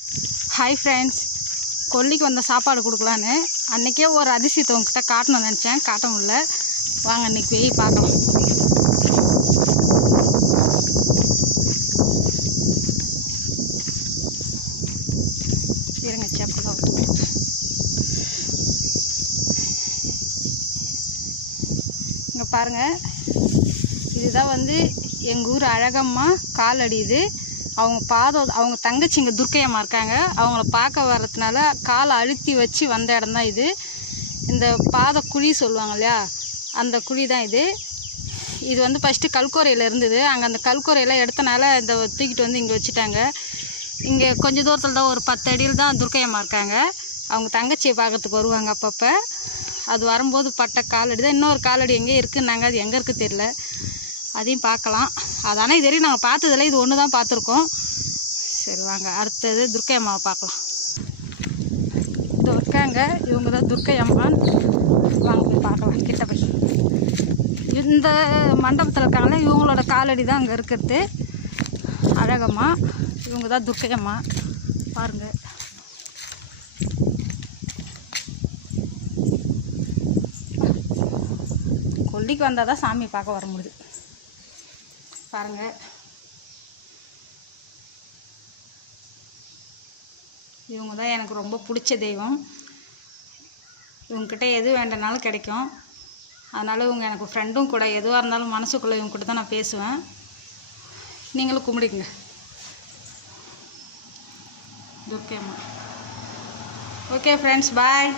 Hi friends, கொல்லிக்கு வந்த சாப்பாடு கொடுக்கலான்னு அன்றைக்கே ஒரு அதிசயத்தை உங்ககிட்ட காட்டணும்னு நினச்சேன், காட்ட முடியல. வாங்க அன்றைக்கி போய் பார்க்கலாம். இருங்க, செப்பலாம் இங்கே பாருங்கள். இதுதான் வந்து எங்கள் ஊர் அழகம்மா காலடி. இது அவங்க தங்கச்சி இங்கே துர்க்கையம்மா இருக்காங்க. அவங்கள பார்க்க வர்றதுனால காலை அழுத்தி வச்சு வந்த இடம் தான் இது. இந்த பாத குழி சொல்லுவாங்க இல்லையா, அந்த குழி தான் இது. இது வந்து ஃபஸ்ட்டு கல்கோரையில் இருந்தது. அங்கே அந்த கல்கோரையெல்லாம் எடுத்தனால இந்த தூக்கிட்டு வந்து இங்கே வச்சுட்டாங்க. இங்கே கொஞ்சம் தூரத்தில் தான், ஒரு 10 அடியில் தான் துர்க்கையம்மா இருக்காங்க. அவங்க தங்கச்சியை பார்க்கறதுக்கு வருவாங்க அப்பப்போ. அது வரும்போது பட்ட காலடி தான். இன்னொரு காலடி எங்கே இருக்குன்னாங்க, அது எங்கே இருக்குது தெரியல. அதையும் பார்க்கலாம். அதானே இது வரைக்கும் நாங்கள் பார்த்ததில்ல, இது ஒன்று தான் பார்த்துருக்கோம். சரி வாங்க, அடுத்தது துர்க்கை அம்மாவை பார்க்கலாம். இது இருக்காங்க, இவங்க தான் துர்க்கை அம்மான். வாங்க போய் பார்க்கலாம் கிட்ட போய். இந்த மண்டபத்தில் இருக்காங்களே, இவங்களோட காலடி தான் அங்கே இருக்கிறது. அழகம்மா, இவங்க தான் துர்க்கை அம்மா. பாருங்கள், கொல்லிக்கு வந்தால் தான் சாமி பார்க்க வர முடியுது. பாருங்கள், இவங்க தான் எனக்கு ரொம்ப பிடிச்ச தெய்வம். இவங்ககிட்ட எது வேண்டனாலும் கிடைக்கும். அதனால் இவங்க எனக்கு ஃப்ரெண்டும் கூட. எதுவாக இருந்தாலும் மனசுக்குள்ளே இவங்ககிட்ட தான் நான் பேசுவேன். நீங்களும் கும்பிடுங்க துர்க்கை அம்மா. ஓகே ஃப்ரெண்ட்ஸ், பாய்.